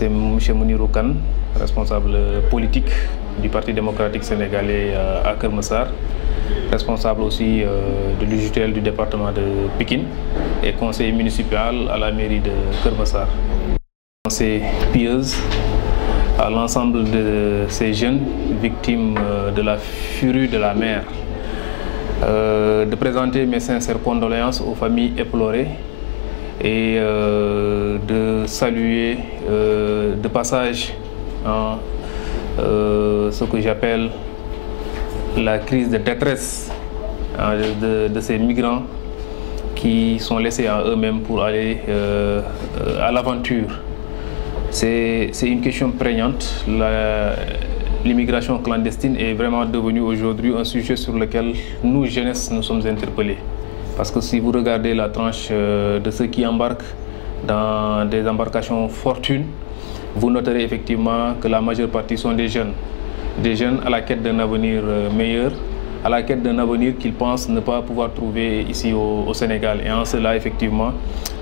c'est M. Mounirou Kane, responsable politique du Parti démocratique sénégalais à Keur Massar, responsable aussi de l'UJTL du département de Pikine et conseiller municipal à la mairie de Keur Massar. Pensée pieuse à l'ensemble de ces jeunes victimes de la furie de la mer, de présenter mes sincères condoléances aux familles éplorées et de saluer de passage ce que j'appelle la crise de détresse de ces migrants qui sont laissés à eux-mêmes pour aller à l'aventure. C'est une question prégnante. L'immigration clandestine est vraiment devenue aujourd'hui un sujet sur lequel nous, jeunesse, nous sommes interpellés. Parce que si vous regardez la tranche de ceux qui embarquent dans des embarcations fortunes, vous noterez effectivement que la majeure partie sont des jeunes à la quête d'un avenir meilleur, à la quête d'un avenir qu'ils pensent ne pas pouvoir trouver ici au Sénégal. Et en cela, effectivement,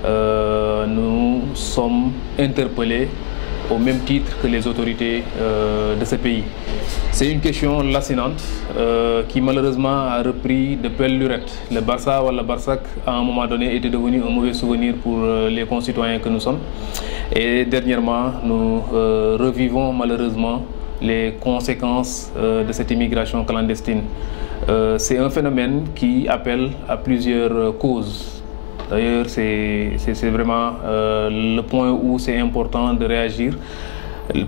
nous sommes interpellés au même titre que les autorités de ce pays. C'est une question lancinante qui malheureusement a repris de belle lurette. Le Barça ou le Barsac, à un moment donné, était devenu un mauvais souvenir pour les concitoyens que nous sommes. Et dernièrement, nous revivons malheureusement les conséquences de cette immigration clandestine. C'est un phénomène qui appelle à plusieurs causes. D'ailleurs, c'est vraiment le point où c'est important de réagir.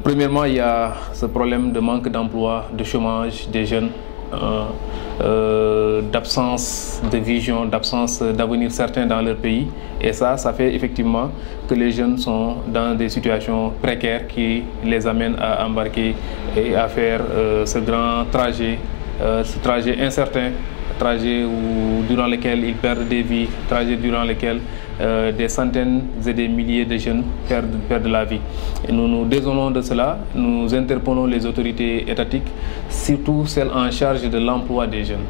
Premièrement, il y a ce problème de manque d'emploi, de chômage des jeunes, d'absence de vision, d'absence d'avenir certain dans leur pays. Et ça fait effectivement que les jeunes sont dans des situations précaires qui les amènent à embarquer et à faire ce grand trajet, ce trajet incertain, trajet durant lequel ils perdent des vies, trajet durant lequel des centaines et des milliers de jeunes perdent la vie. Et nous nous désolons de cela, nous interpellons les autorités étatiques, surtout celles en charge de l'emploi des jeunes.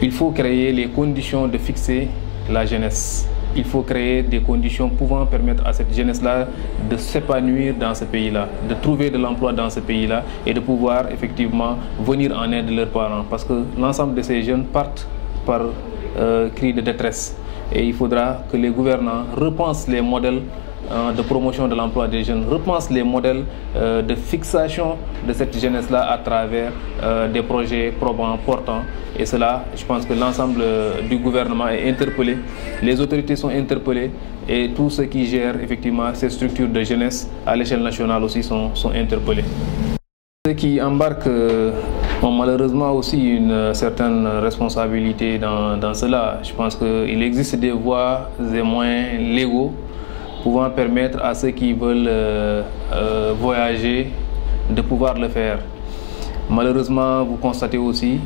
Il faut créer les conditions de fixer la jeunesse. Il faut créer des conditions pouvant permettre à cette jeunesse-là de s'épanouir dans ce pays-là, de trouver de l'emploi dans ce pays-là et de pouvoir effectivement venir en aide de leurs parents. Parce que l'ensemble de ces jeunes partent par cri de détresse. Et il faudra que les gouvernants repensent les modèles de promotion de l'emploi des jeunes, repensent les modèles de fixation de cette jeunesse-là à travers des projets probants, portants. Et cela, je pense que l'ensemble du gouvernement est interpellé, les autorités sont interpellées et tous ceux qui gèrent effectivement ces structures de jeunesse à l'échelle nationale aussi sont interpellés. Ceux qui embarquent ont malheureusement aussi une certaine responsabilité dans cela. Je pense qu'il existe des voies et moyens légaux pouvant permettre à ceux qui veulent voyager de pouvoir le faire. Malheureusement, vous constatez aussi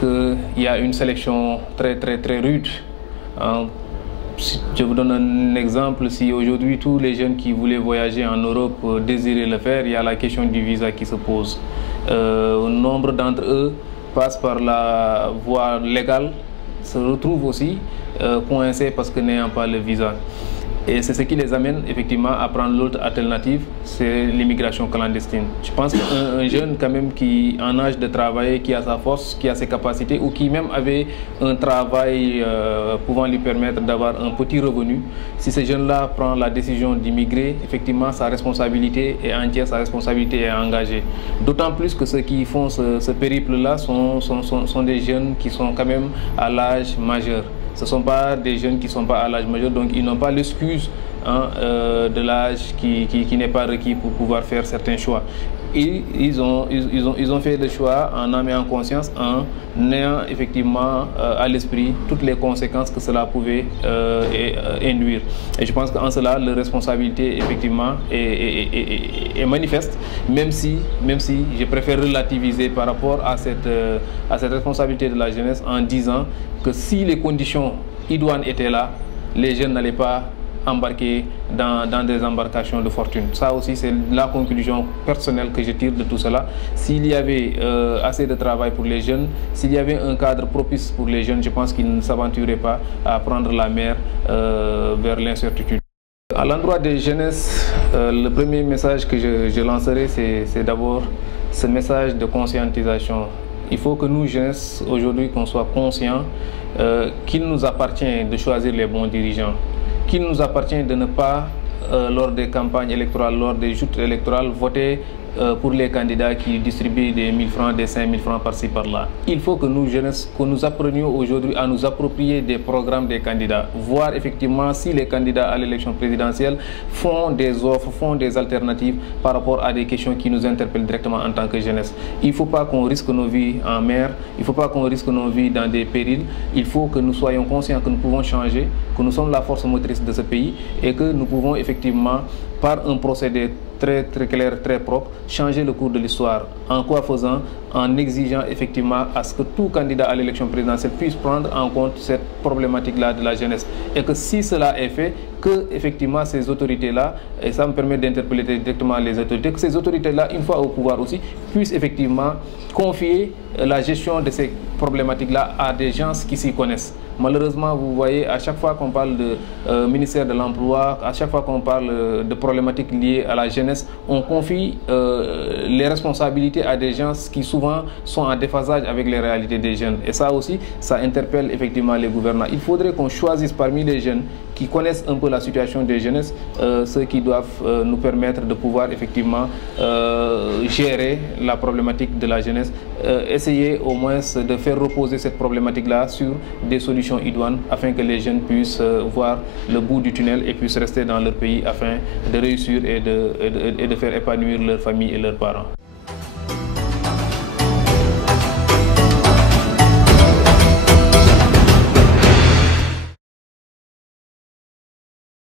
qu'il y a une sélection très rude. Je vous donne un exemple. Si aujourd'hui tous les jeunes qui voulaient voyager en Europe désiraient le faire, il y a la question du visa qui se pose. Nombre d'entre eux passent par la voie légale, se retrouvent aussi coincés parce que n'ayant pas le visa. Et c'est ce qui les amène effectivement à prendre l'autre alternative, c'est l'immigration clandestine. Je pense qu'un jeune quand même qui en âge de travailler, qui a sa force, qui a ses capacités ou qui même avait un travail pouvant lui permettre d'avoir un petit revenu, si ce jeune-là prend la décision d'immigrer, effectivement sa responsabilité est entière, sa responsabilité est engagée. D'autant plus que ceux qui font ce périple-là sont des jeunes qui sont quand même à l'âge majeur. Ce ne sont pas des jeunes qui ne sont pas à l'âge majeur, donc ils n'ont pas l'excuse de l'âge qui n'est pas requis pour pouvoir faire certains choix. Et ils ont fait le choix en âme et en conscience, en ayant effectivement à l'esprit toutes les conséquences que cela pouvait induire. Et je pense qu'en cela, leur responsabilité effectivement est manifeste, même si je préfère relativiser par rapport à cette responsabilité de la jeunesse en disant que si les conditions idoines étaient là, les jeunes n'allaient pas embarquer dans des embarcations de fortune. Ça aussi, c'est la conclusion personnelle que je tire de tout cela. S'il y avait assez de travail pour les jeunes, s'il y avait un cadre propice pour les jeunes, je pense qu'ils ne s'aventuraient pas à prendre la mer vers l'incertitude. À l'endroit des jeunesses, le premier message que je lancerai, c'est d'abord ce message de conscientisation. Il faut que nous, jeunesses, aujourd'hui, qu'on soit conscients qu'il nous appartient de choisir les bons dirigeants, qu'il nous appartient de ne pas, lors des campagnes électorales, lors des joutes électorales, voter pour les candidats qui distribuent des 1000 francs, des 5000 francs par-ci par-là. Il faut que nous, jeunesses, que nous apprenions aujourd'hui à nous approprier des programmes des candidats, voir effectivement si les candidats à l'élection présidentielle font des offres, font des alternatives par rapport à des questions qui nous interpellent directement en tant que jeunesse. Il ne faut pas qu'on risque nos vies en mer, il ne faut pas qu'on risque nos vies dans des périls. Il faut que nous soyons conscients que nous pouvons changer, que nous sommes la force motrice de ce pays et que nous pouvons effectivement, par un procédé très clair, très propre, changer le cours de l'histoire. En quoi faisant? En exigeant effectivement à ce que tout candidat à l'élection présidentielle puisse prendre en compte cette problématique-là de la jeunesse. Et que si cela est fait, que effectivement ces autorités-là, et ça me permet d'interpeller directement les autorités, que ces autorités-là, une fois au pouvoir aussi, puissent effectivement confier la gestion de ces problématiques-là à des gens qui s'y connaissent. Malheureusement, vous voyez, à chaque fois qu'on parle de ministère de l'Emploi, à chaque fois qu'on parle de problématiques liées à la jeunesse, on confie les responsabilités à des gens qui souvent sont en déphasage avec les réalités des jeunes. Et ça aussi, ça interpelle effectivement les gouvernants. Il faudrait qu'on choisisse parmi les jeunes qui connaissent un peu la situation des jeunesses, ceux qui doivent nous permettre de pouvoir effectivement gérer la problématique de la jeunesse, essayer au moins de faire reposer cette problématique-là sur des solutions idoines afin que les jeunes puissent voir le bout du tunnel et puissent rester dans leur pays afin de réussir et de faire épanouir leur famille et leurs parents.